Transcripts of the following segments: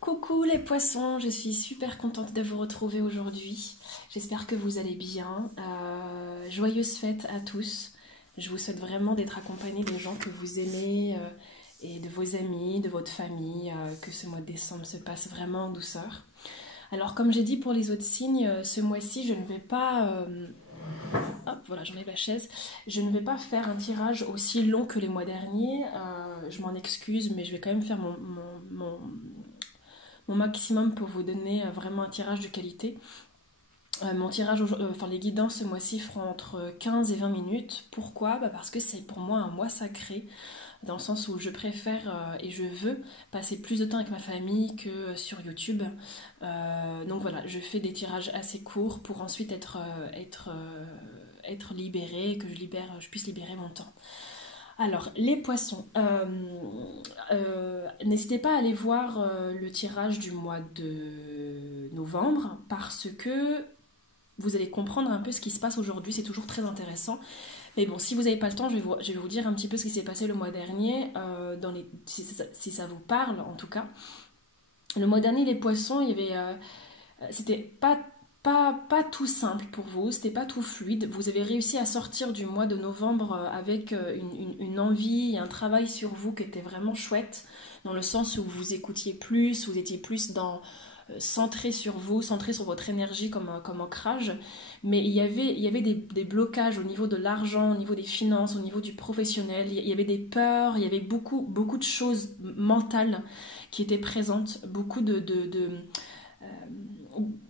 Coucou les poissons, je suis super contente de vous retrouver aujourd'hui. J'espère que vous allez bien. Joyeuses fêtes à tous. Je vous souhaite vraiment d'être accompagnés des gens que vous aimez et de vos amis, de votre famille, que ce mois de décembre se passe vraiment en douceur. Alors comme j'ai dit pour les autres signes, ce mois-ci je ne vais pas... hop, voilà, j'enlève la chaise. Je ne vais pas faire un tirage aussi long que les mois derniers. Je m'en excuse, mais je vais quand même faire mon maximum pour vous donner vraiment un tirage de qualité. Mon tirage, enfin les guidances ce mois-ci feront entre 15 et 20 minutes. Pourquoi? Parce que c'est pour moi un mois sacré, dans le sens où je préfère et je veux passer plus de temps avec ma famille que sur YouTube. Donc voilà, je fais des tirages assez courts pour ensuite être libérée, que je puisse libérer mon temps. Alors, les poissons, n'hésitez pas à aller voir le tirage du mois de novembre parce que vous allez comprendre un peu ce qui se passe aujourd'hui, c'est toujours très intéressant. Mais bon, si vous n'avez pas le temps, je vais vous dire un petit peu ce qui s'est passé le mois dernier, si ça vous parle en tout cas. Le mois dernier, les poissons, c'était pas tout simple pour vous, c'était pas tout fluide. Vous avez réussi à sortir du mois de novembre avec une envie et un travail sur vous qui était vraiment chouette, dans le sens où vous écoutiez plus, vous étiez plus centré sur vous, centré sur votre énergie comme ancrage. Mais il y avait des blocages au niveau de l'argent, au niveau des finances, au niveau du professionnel. Il y avait des peurs, il y avait beaucoup de choses mentales qui étaient présentes, beaucoup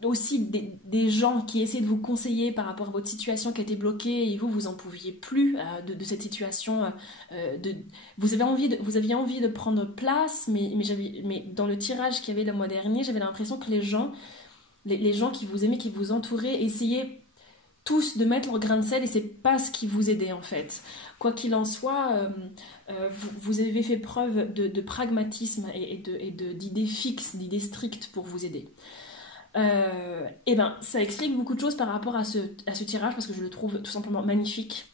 aussi des gens qui essaient de vous conseiller par rapport à votre situation qui a été bloquée et vous en pouviez plus de cette situation. Vous aviez envie de prendre place, mais dans le tirage qu'il y avait le mois dernier, j'avais l'impression que les gens qui vous aimaient, qui vous entouraient, essayaient tous de mettre leur grain de sel et c'est pas ce qui vous aidait en fait. Quoi qu'il en soit, vous avez fait preuve de pragmatisme et d'idées fixes, d'idées strictes pour vous aider. Et ben ça explique beaucoup de choses par rapport à ce tirage parce que je le trouve tout simplement magnifique.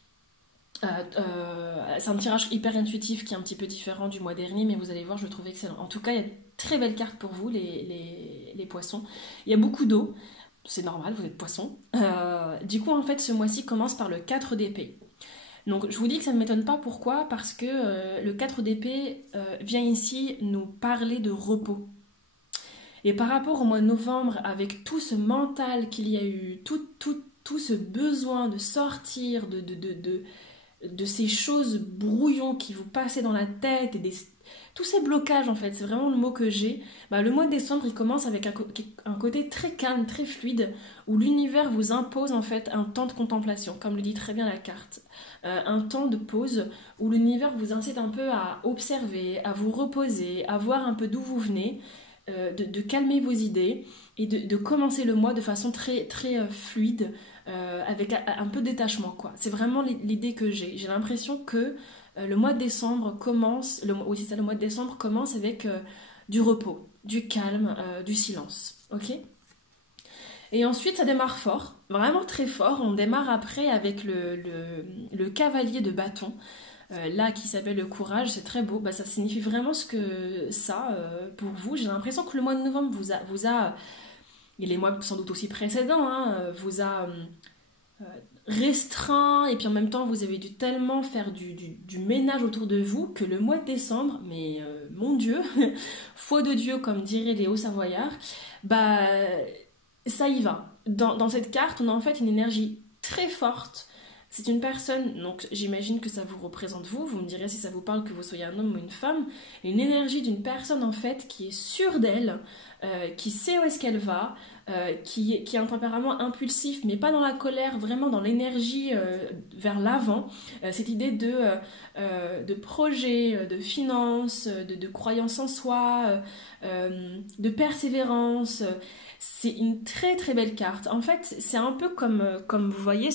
C'est un tirage hyper intuitif qui est un petit peu différent du mois dernier, mais vous allez voir, je le trouve excellent. En tout cas, il y a de très belles cartes pour vous, les poissons. Il y a beaucoup d'eau, c'est normal, vous êtes poissons. Du coup, en fait, ce mois-ci commence par le 4 d'épée. Donc, je vous dis que ça ne m'étonne pas. Pourquoi? Parce que le 4 d'épée vient ici nous parler de repos. Et par rapport au mois de novembre, avec tout ce mental qu'il y a eu, tout ce besoin de sortir de ces choses brouillons qui vous passaient dans la tête, tous ces blocages en fait, c'est vraiment le mot que j'ai. Le mois de décembre, il commence avec un côté très calme, très fluide, où l'univers vous impose en fait un temps de contemplation, comme le dit très bien la carte. Un temps de pause où l'univers vous incite un peu à observer, à vous reposer, à voir un peu d'où vous venez, de calmer vos idées et de commencer le mois de façon très, très fluide, avec un peu de détachement, quoi. C'est vraiment l'idée que j'ai. J'ai l'impression que le mois de décembre commence, oui c'est ça, le mois de décembre commence avec du repos, du calme, du silence, ok? Et ensuite ça démarre fort, vraiment très fort. On démarre après avec le cavalier de bâton. Là qui s'appelle le courage, c'est très beau, ça signifie vraiment ce que ça pour vous. J'ai l'impression que le mois de novembre vous a et les mois sans doute aussi précédents, vous a restreint, et puis en même temps vous avez dû tellement faire du ménage autour de vous que le mois de décembre, mais mon Dieu, foi de Dieu comme diraient les Hauts-Savoyards, ça y va. Dans cette carte, on a en fait une énergie très forte. C'est une personne, donc j'imagine que ça vous représente vous me direz si ça vous parle que vous soyez un homme ou une femme, une énergie d'une personne en fait qui est sûre d'elle, qui sait où est-ce qu'elle va, qui a un tempérament impulsif mais pas dans la colère, vraiment dans l'énergie vers l'avant, cette idée de projet, de finance, de croyance en soi, de persévérance. C'est une très très belle carte. En fait, c'est un peu comme vous voyez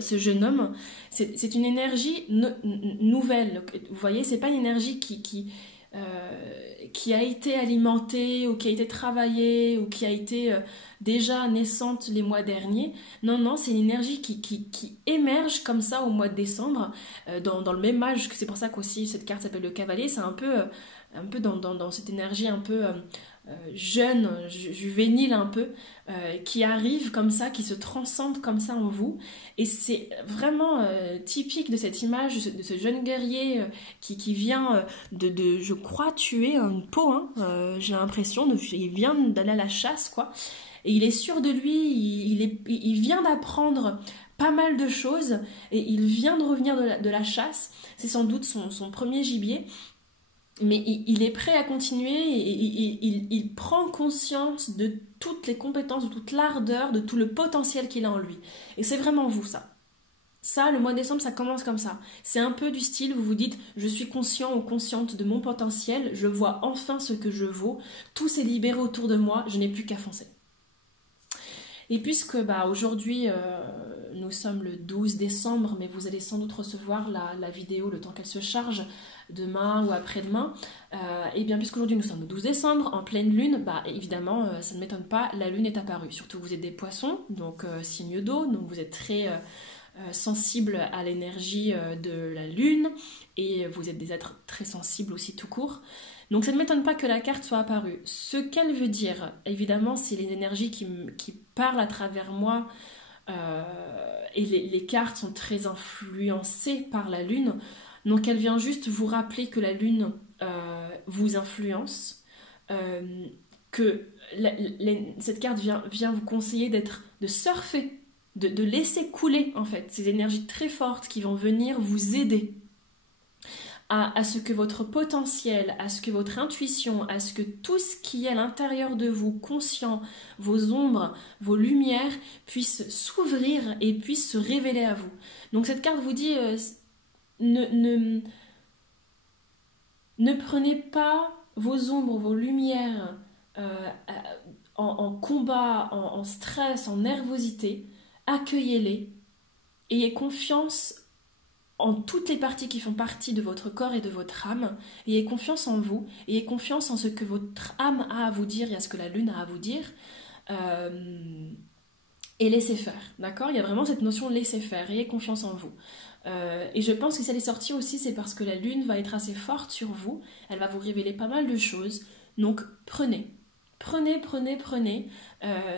ce jeune homme, c'est une énergie nouvelle. Vous voyez, c'est pas une énergie qui a été alimentée ou qui a été travaillée ou qui a été déjà naissante les mois derniers. Non, non, c'est une énergie qui émerge comme ça au mois de décembre, dans le même âge. C'est pour ça qu'aussi cette carte s'appelle le cavalier. C'est un peu un peu dans cette énergie un peu jeune, juvénile un peu, qui arrive comme ça, qui se transcende comme ça en vous. Et c'est vraiment typique de cette image, de ce jeune guerrier qui vient je crois, tuer une peau, hein, j'ai l'impression, il vient d'aller à la chasse, quoi. Et il est sûr de lui, il vient d'apprendre pas mal de choses, et il vient de revenir de la chasse, c'est sans doute son premier gibier, mais il est prêt à continuer, et il prend conscience de toutes les compétences, de toute l'ardeur, de tout le potentiel qu'il a en lui. Et c'est vraiment vous, ça. Ça, le mois de décembre, ça commence comme ça. C'est un peu du style, vous vous dites, je suis conscient ou consciente de mon potentiel, je vois enfin ce que je vaux, tout s'est libéré autour de moi, je n'ai plus qu'à foncer. Et puisque aujourd'hui, nous sommes le 12 décembre, mais vous allez sans doute recevoir la vidéo le temps qu'elle se charge, demain ou après-demain, et bien puisqu'aujourd'hui nous sommes le 12 décembre, en pleine lune, évidemment, ça ne m'étonne pas, la lune est apparue. Surtout vous êtes des poissons, donc signe d'eau, donc vous êtes très sensibles à l'énergie de la lune, et vous êtes des êtres très sensibles aussi tout court. Donc ça ne m'étonne pas que la carte soit apparue. Ce qu'elle veut dire, évidemment, c'est les énergies qui parlent à travers moi, et les cartes sont très influencées par la lune. Donc elle vient juste vous rappeler que la lune vous influence, que cette carte vient vous conseiller de surfer, de laisser couler en fait ces énergies très fortes qui vont venir vous aider à ce que votre potentiel, à ce que votre intuition, à ce que tout ce qui est à l'intérieur de vous, conscient, vos ombres, vos lumières, puissent s'ouvrir et puissent se révéler à vous. Donc cette carte vous dit, ne prenez pas vos ombres, vos lumières en combat, en stress, en nervosité, accueillez-les, ayez confiance en toutes les parties qui font partie de votre corps et de votre âme, ayez confiance en vous, ayez confiance en ce que votre âme a à vous dire et à ce que la lune a à vous dire, et laissez faire, d'accord? Il y a vraiment cette notion de laisser faire, ayez confiance en vous. Et je pense que si elle est sortie aussi, c'est parce que la lune va être assez forte sur vous, elle va vous révéler pas mal de choses, donc prenez,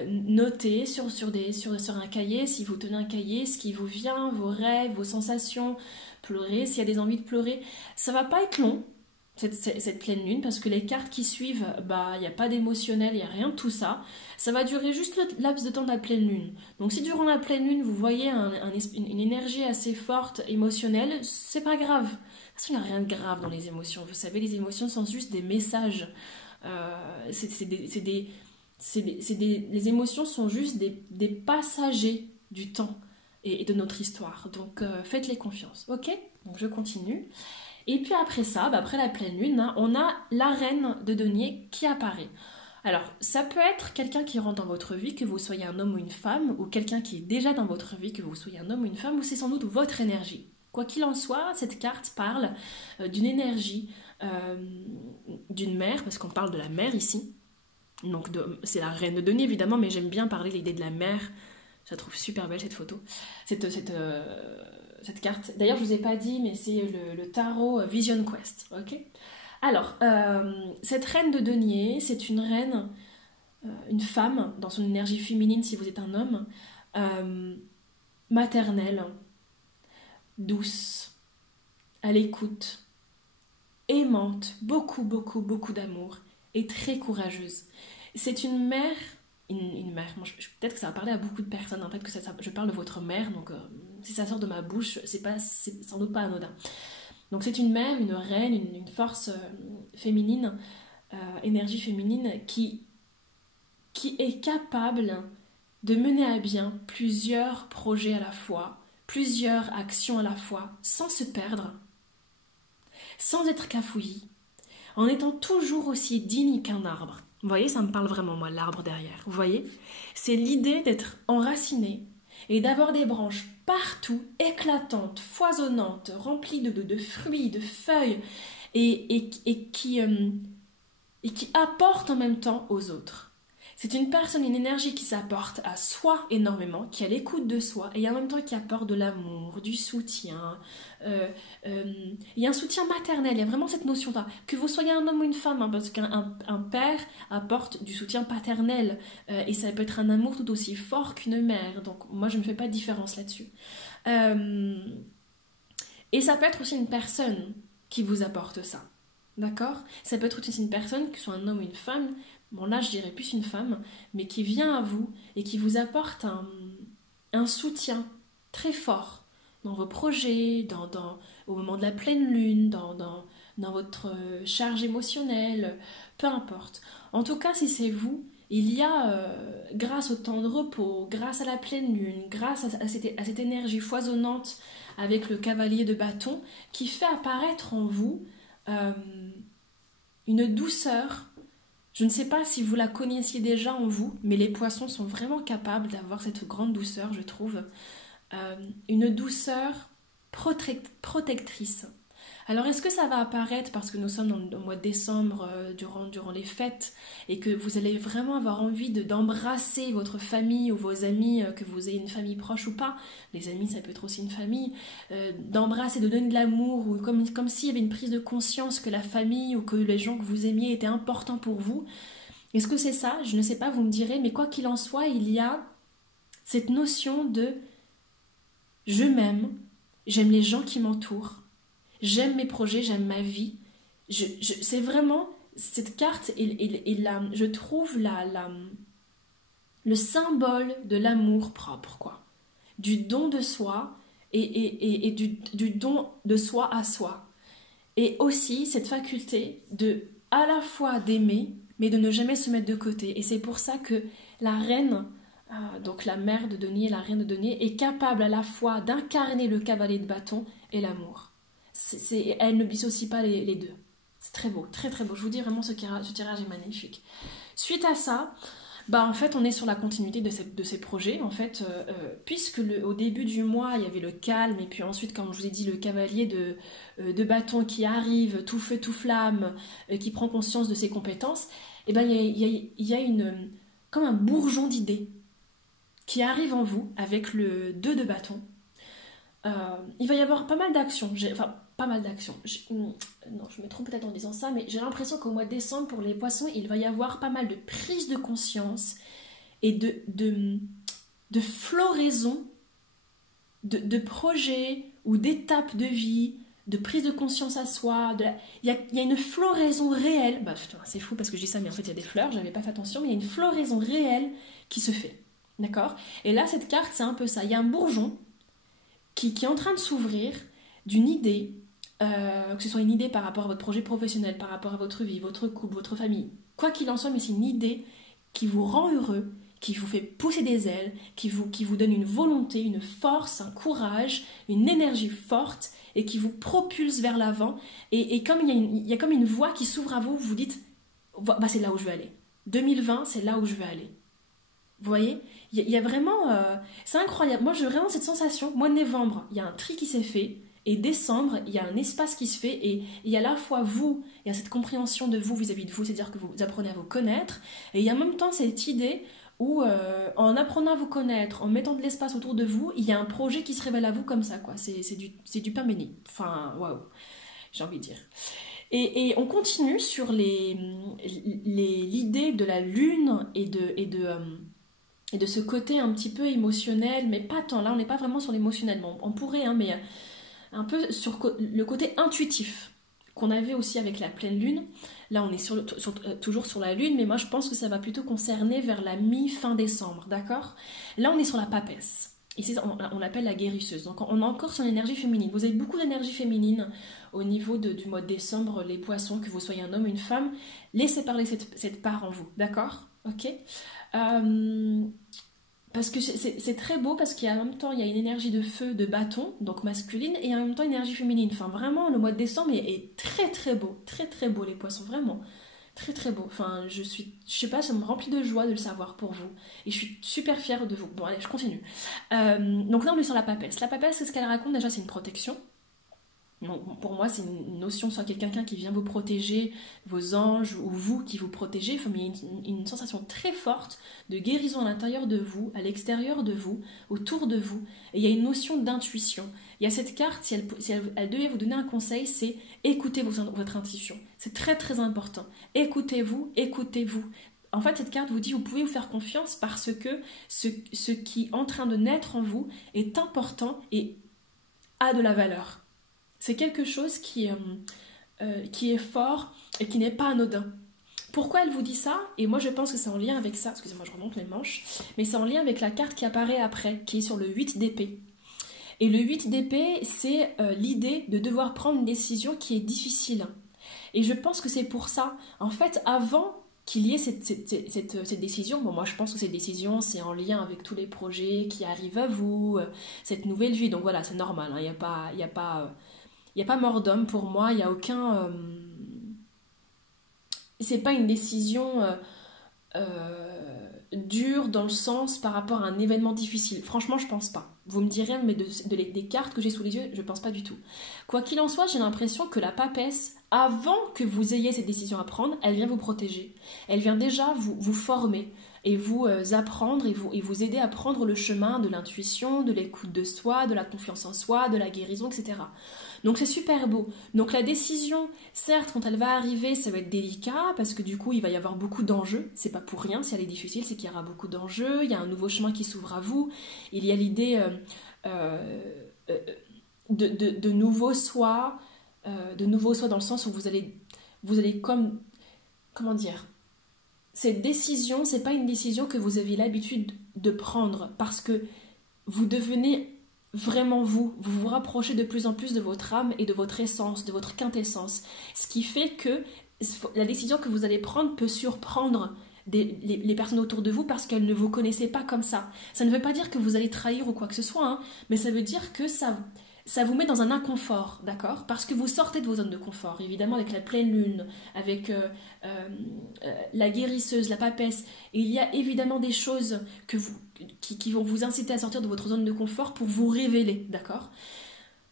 notez sur un cahier, si vous tenez un cahier, ce qui vous vient, vos rêves, vos sensations, pleurez, s'il y a des envies de pleurer. Ça va pas être long, cette pleine lune, parce que les cartes qui suivent, il n'y a pas d'émotionnel, il n'y a rien de tout ça. Ça va durer juste le laps de temps de la pleine lune. Donc si durant la pleine lune, vous voyez une énergie assez forte, émotionnelle, c'est pas grave. De toute façon, il n'y a rien de grave dans les émotions. Vous savez, les émotions sont juste des messages. Les émotions sont juste des passagers du temps et de notre histoire. Donc faites-les confiance, ok? Donc je continue. Et puis après ça, après la pleine lune, hein, on a la reine de denier qui apparaît. Alors, ça peut être quelqu'un qui rentre dans votre vie, que vous soyez un homme ou une femme, ou quelqu'un qui est déjà dans votre vie, que vous soyez un homme ou une femme, ou c'est sans doute votre énergie. Quoi qu'il en soit, cette carte parle d'une énergie, d'une mère, parce qu'on parle de la mère ici. Donc c'est la reine de denier évidemment, mais j'aime bien parler l'idée de la mère. Je la trouve super belle cette photo, cette carte. D'ailleurs je vous ai pas dit, mais c'est le tarot Vision Quest, ok? Alors cette reine de denier, c'est une reine, une femme dans son énergie féminine si vous êtes un homme, maternelle, douce, à l'écoute, aimante, beaucoup d'amour et très courageuse. C'est une mère, une mère, peut-être que ça va parler à beaucoup de personnes, hein, peut-être que je parle de votre mère, donc si ça sort de ma bouche, c'est sans doute pas anodin. Donc c'est une mère, une reine, une force féminine, énergie féminine qui est capable de mener à bien plusieurs projets à la fois, plusieurs actions à la fois, sans se perdre, sans être cafouillis, en étant toujours aussi digne qu'un arbre. Vous voyez, ça me parle vraiment, moi, l'arbre derrière. Vous voyez? C'est l'idée d'être enraciné et d'avoir des branches partout, éclatantes, foisonnantes, remplies de fruits, de feuilles, et qui apportent en même temps aux autres. C'est une personne, une énergie qui s'apporte à soi énormément, qui a l'écoute de soi et en même temps qui apporte de l'amour, du soutien. Il y a un soutien maternel, il y a vraiment cette notion-là. Que vous soyez un homme ou une femme, hein, parce qu'un père apporte du soutien paternel et ça peut être un amour tout aussi fort qu'une mère. Donc moi je ne fais pas de différence là-dessus. Et ça peut être aussi une personne qui vous apporte ça. D'accord? Ça peut être aussi une personne, que ce soit un homme ou une femme, bon là je dirais plus une femme, mais qui vient à vous et qui vous apporte un soutien très fort dans vos projets, au moment de la pleine lune, dans votre charge émotionnelle, peu importe. En tout cas, si c'est vous, il y a, grâce au temps de repos, grâce à la pleine lune, grâce à cette énergie foisonnante avec le cavalier de bâton, qui fait apparaître en vous une douceur. Je ne sais pas si vous la connaissiez déjà en vous, mais les poissons sont vraiment capables d'avoir cette grande douceur, je trouve. Une douceur protectrice. Alors est-ce que ça va apparaître parce que nous sommes au mois de décembre, durant les fêtes, et que vous allez vraiment avoir envie d'embrasser votre famille ou vos amis, que vous ayez une famille proche ou pas, les amis ça peut être aussi une famille, d'embrasser, de donner de l'amour, ou comme s'il y avait une prise de conscience que la famille ou que les gens que vous aimiez étaient importants pour vous. Est-ce que c'est ça? Je ne sais pas, vous me direz, mais quoi qu'il en soit, il y a cette notion de je m'aime, j'aime les gens qui m'entourent, j'aime mes projets, j'aime ma vie. C'est vraiment cette carte, je trouve le symbole de l'amour propre, quoi. Du don de soi et du don de soi à soi. Et aussi cette faculté de à la fois d'aimer, mais de ne jamais se mettre de côté. Et c'est pour ça que la reine, donc la mère de denier, la reine de denier, est capable à la fois d'incarner le cavalier de bâton et l'amour. Elle ne dissocie pas les deux. C'est très beau, très très beau. Je vous dis vraiment, ce tirage est magnifique. Suite à ça, en fait, on est sur la continuité de ces projets. En fait, puisque au début du mois, il y avait le calme, et puis ensuite, comme je vous ai dit, le cavalier de bâton qui arrive, tout feu, tout flamme, qui prend conscience de ses compétences, il y a comme un bourgeon d'idées qui arrive en vous avec le 2 de bâton. Il va y avoir pas mal d'actions. Pas mal d'actions. Non, je me trompe peut-être en disant ça, mais j'ai l'impression qu'au mois de décembre, pour les poissons, il va y avoir pas mal de prise de conscience et de floraison, de projets ou d'étapes de vie, de prise de conscience à soi. Il y a une floraison réelle. C'est fou parce que je dis ça, mais en fait, il y a des fleurs, j'avais pas fait attention, mais il y a une floraison réelle qui se fait. D'accord? Et là, cette carte, c'est un peu ça. Il y a un bourgeon qui est en train de s'ouvrir d'une idée, que ce soit une idée par rapport à votre projet professionnel, par rapport à votre vie, votre couple, votre famille, quoi qu'il en soit, mais c'est une idée qui vous rend heureux, qui vous fait pousser des ailes, qui vous donne une volonté, une force, un courage, une énergie forte et qui vous propulse vers l'avant. Et comme il y a comme une voie qui s'ouvre à vous, vous dites, c'est là où je veux aller. 2020, c'est là où je veux aller. Vous voyez, il y a vraiment... c'est incroyable. Moi, j'ai vraiment cette sensation. Mois de novembre, il y a un tri qui s'est fait. Et décembre, il y a un espace qui se fait. Et il y a à la fois vous, il y a cette compréhension de vous vis-à-vis de vous, c'est-à-dire que vous apprenez à vous connaître. Et il y a en même temps cette idée où, en apprenant à vous connaître, en mettant de l'espace autour de vous, il y a un projet qui se révèle à vous comme ça, quoi. C'est du pain béni. Enfin, waouh, j'ai envie de dire. Et on continue sur l'idée de la lune et de ce côté un petit peu émotionnel, mais pas tant. Là, on n'est pas vraiment sur l'émotionnel. Bon, on pourrait, hein, mais un peu sur le côté intuitif qu'on avait aussi avec la pleine lune. Là, on est toujours sur la lune, mais moi, je pense que ça va plutôt concerner vers la mi-fin décembre, d'accord? Là, on est sur la papesse. Ici, on l'appelle la guérisseuse. Donc, on est encore sur l'énergie féminine. Vous avez beaucoup d'énergie féminine au niveau du mois de décembre, les poissons, que vous soyez un homme ou une femme. Laissez parler cette part en vous, d'accord? Ok? Parce que c'est très beau, parce qu'en même temps il y a une énergie de feu, de bâton, donc masculine, et en même temps une énergie féminine. Enfin vraiment, le mois de décembre est très très beau, très très beau, les poissons, vraiment très très beau. Enfin je sais pas, ça me remplit de joie de le savoir pour vous, et je suis super fière de vous. Bon allez, je continue. Donc là on est sur la papesse. La papesse, c'est ce qu'elle raconte déjà, c'est une protection. Donc, pour moi, c'est une notion, soit quelqu'un qui vient vous protéger, vos anges ou vous qui vous protégez, mais il y a une sensation très forte de guérison à l'intérieur de vous, à l'extérieur de vous, autour de vous. Et il y a une notion d'intuition. Il y a cette carte, si elle devait vous donner un conseil, c'est écoutez votre intuition. C'est très très important. Écoutez-vous, écoutez-vous. En fait, cette carte vous dit, vous pouvez vous faire confiance parce que ce qui est en train de naître en vous est important et a de la valeur. C'est quelque chose qui est fort et qui n'est pas anodin. Pourquoi elle vous dit ça? Et moi je pense que c'est en lien avec ça, excusez-moi je remonte mes manches, mais c'est en lien avec la carte qui apparaît après, qui est sur le 8 d'épée. Et le 8 d'épée, c'est l'idée de devoir prendre une décision qui est difficile. Et je pense que c'est pour ça, en fait, avant qu'il y ait cette décision, bon moi je pense que cette décision c'est en lien avec tous les projets qui arrivent à vous, cette nouvelle vie, donc voilà c'est normal, il n'y a pas mort d'homme pour moi, il n'y a aucun... c'est pas une décision dure dans le sens par rapport à un événement difficile. Franchement, je pense pas. Vous me direz, mais des cartes que j'ai sous les yeux, je pense pas du tout. Quoi qu'il en soit, j'ai l'impression que la papesse, avant que vous ayez cette décision à prendre, elle vient vous protéger. Elle vient déjà vous former et vous apprendre et vous aider à prendre le chemin de l'intuition, de l'écoute de soi, de la confiance en soi, de la guérison, etc. Donc c'est super beau. Donc la décision, certes, quand elle va arriver, ça va être délicat parce que du coup, il va y avoir beaucoup d'enjeux. C'est pas pour rien si elle est difficile, c'est qu'il y aura beaucoup d'enjeux. Il y a un nouveau chemin qui s'ouvre à vous. Il y a l'idée de nouveau soi, dans le sens où vous allez comment dire. Cette décision, c'est pas une décision que vous avez l'habitude de prendre parce que vous devenez vraiment vous rapprochez de plus en plus de votre âme et de votre essence, de votre quintessence. Ce qui fait que la décision que vous allez prendre peut surprendre les personnes autour de vous parce qu'elles ne vous connaissaient pas comme ça. Ça ne veut pas dire que vous allez trahir ou quoi que ce soit, hein, mais ça veut dire que ça vous met dans un inconfort, d'accord? Parce que vous sortez de vos zones de confort, évidemment avec la pleine lune, avec la guérisseuse, la papesse. Et il y a évidemment des choses qui vont vous inciter à sortir de votre zone de confort pour vous révéler, d'accord?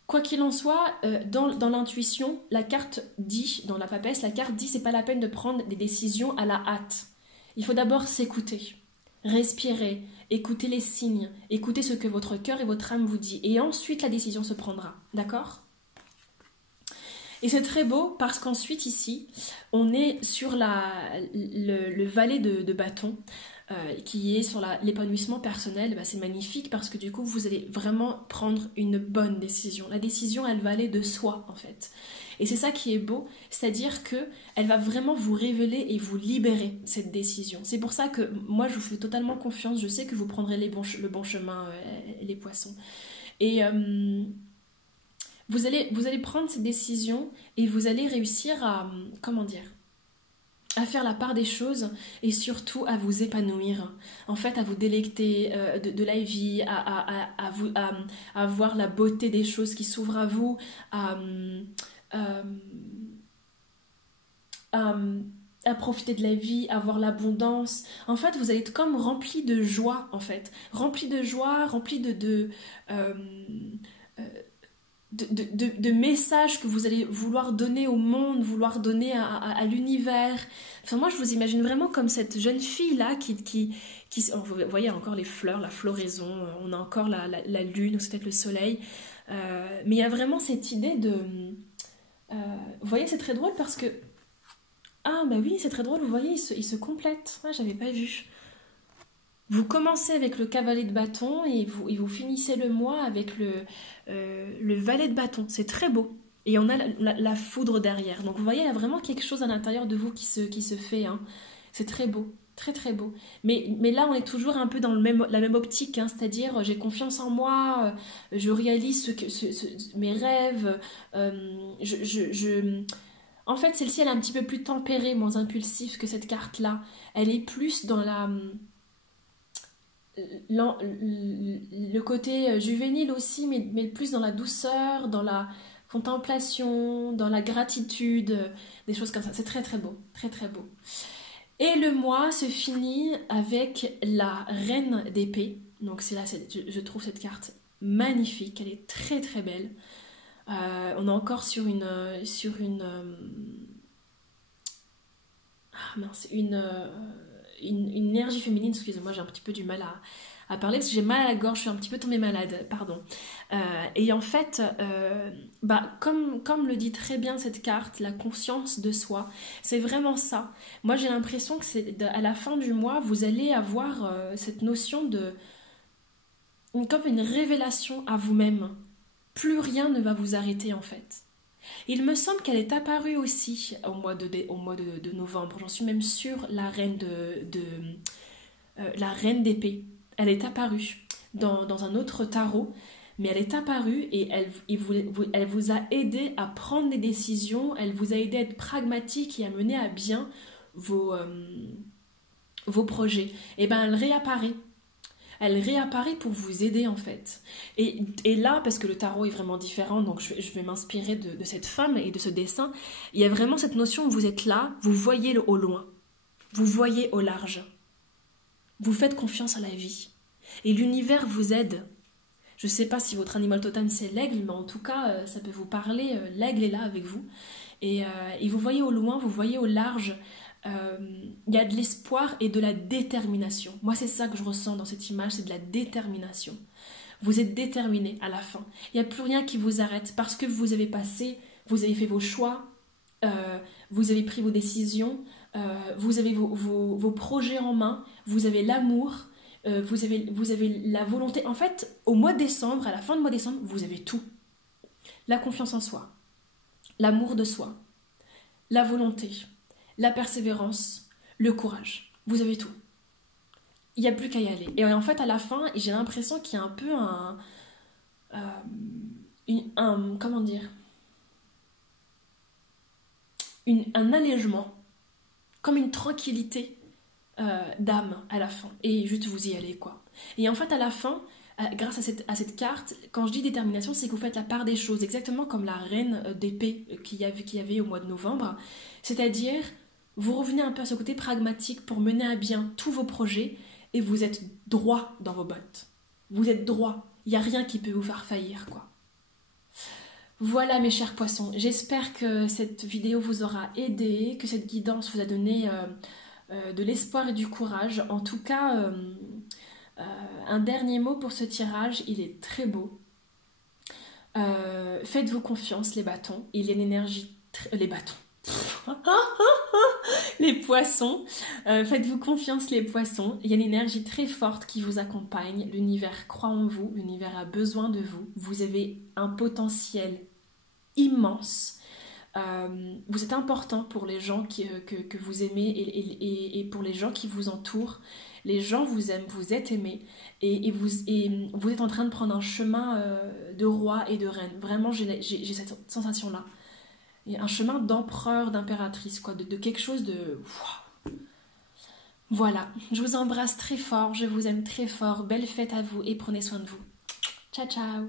Quoi qu'il en soit, dans l'intuition, la carte dit, dans la papesse, la carte dit c'est pas la peine de prendre des décisions à la hâte. Il faut d'abord s'écouter, respirer, écouter les signes, écouter ce que votre cœur et votre âme vous dit, et ensuite la décision se prendra, d'accord? Et c'est très beau parce qu'ensuite ici, on est sur le valet de bâton, qui est sur l'épanouissement personnel. Bah, c'est magnifique parce que du coup, vous allez vraiment prendre une bonne décision. La décision, elle va aller de soi, en fait. Et c'est ça qui est beau, c'est-à-dire qu'elle va vraiment vous révéler et vous libérer, cette décision. C'est pour ça que moi, je vous fais totalement confiance. Je sais que vous prendrez le bon chemin, les poissons. Et vous allez prendre cette décision et vous allez réussir à, comment dire, à faire la part des choses et surtout à vous épanouir, en fait à vous délecter de la vie, à voir la beauté des choses qui s'ouvrent à vous, à profiter de la vie, à voir l'abondance. En fait, vous allez être comme rempli de joie, en fait. Rempli de joie, rempli de messages que vous allez vouloir donner au monde, vouloir donner à l'univers. Enfin, moi, je vous imagine vraiment comme cette jeune fille-là qui vous voyez encore les fleurs, la floraison, on a encore la lune, ou c'est peut-être le soleil. Mais il y a vraiment cette idée de... vous voyez, c'est très drôle parce que... Ah, bah oui, c'est très drôle, vous voyez, il se complète. Ah, j'avais pas vu. Vous commencez avec le cavalier de bâton et vous finissez le mois avec le valet de bâton. C'est très beau. Et on a la foudre derrière. Donc vous voyez, il y a vraiment quelque chose à l'intérieur de vous qui se fait. Hein. C'est très beau. Très très beau. Mais là, on est toujours un peu dans la même optique. Hein, c'est-à-dire, j'ai confiance en moi, je réalise mes rêves. En fait, celle-ci, elle est un petit peu plus tempérée, moins impulsive que cette carte-là. Elle est plus dans le côté juvénile aussi, mais plus dans la douceur, dans la contemplation, dans la gratitude, des choses comme ça. C'est très très beau, très très beau. Et le mois se finit avec la reine d'épée. Donc c'est là, je trouve cette carte magnifique, elle est très très belle. On est encore sur une mince, une énergie féminine. Excusez-moi, j'ai un petit peu du mal à parler parce que j'ai mal à la gorge, je suis un petit peu tombée malade, pardon. Et en fait, comme le dit très bien cette carte, la conscience de soi, c'est vraiment ça. Moi, j'ai l'impression que à la fin du mois, vous allez avoir cette notion comme une révélation à vous-même. Plus rien ne va vous arrêter en fait. Il me semble qu'elle est apparue aussi au mois de novembre. J'en suis même sûre, la reine d'épée. Elle est apparue dans un autre tarot, mais elle est apparue et elle vous a aidé à prendre des décisions, elle vous a aidé à être pragmatique et à mener à bien vos projets. Et bien elle réapparaît. Elle réapparaît pour vous aider en fait. Et là, parce que le tarot est vraiment différent, donc je vais m'inspirer de cette femme et de ce dessin, il y a vraiment cette notion où vous êtes là, vous voyez au loin, vous voyez au large. Vous faites confiance à la vie. Et l'univers vous aide. Je ne sais pas si votre animal totem c'est l'aigle, mais en tout cas, ça peut vous parler. L'aigle est là avec vous. Et vous voyez au loin, vous voyez au large. Il y a de l'espoir et de la détermination. Moi, c'est ça que je ressens dans cette image, c'est de la détermination. Vous êtes déterminé à la fin. Il n'y a plus rien qui vous arrête parce que vous avez fait vos choix, vous avez pris vos décisions, vous avez vos projets en main, vous avez l'amour, vous avez la volonté. En fait, au mois de décembre, à la fin du mois de décembre, vous avez tout. La confiance en soi, l'amour de soi, la volonté, la persévérance, le courage. Vous avez tout. Il n'y a plus qu'à y aller. Et en fait, à la fin, j'ai l'impression qu'il y a un peu comment dire, un allègement, comme une tranquillité d'âme à la fin. Et juste vous y allez, quoi. Et en fait, à la fin, grâce à cette carte, quand je dis détermination, c'est que vous faites la part des choses, exactement comme la reine d'épée qu'il y avait au mois de novembre. C'est-à-dire, vous revenez un peu à ce côté pragmatique pour mener à bien tous vos projets et vous êtes droit dans vos bottes. Vous êtes droit. Il n'y a rien qui peut vous faire faillir, quoi. Voilà mes chers poissons, j'espère que cette vidéo vous aura aidé, que cette guidance vous a donné de l'espoir et du courage. En tout cas, un dernier mot pour ce tirage, il est très beau. Faites-vous confiance les bâtons, il y a une énergie... Les bâtons les poissons, faites-vous confiance les poissons, il y a une énergie très forte qui vous accompagne, l'univers croit en vous, l'univers a besoin de vous, vous avez un potentiel immense, vous êtes important pour les gens que vous aimez et pour les gens qui vous entourent, les gens vous aiment, vous êtes aimés et vous êtes en train de prendre un chemin de roi et de reine, vraiment j'ai cette sensation-là. Un chemin d'empereur, d'impératrice, quoi, de quelque chose de... Wow. Voilà, je vous embrasse très fort, je vous aime très fort, belle fête à vous et prenez soin de vous. Ciao, ciao.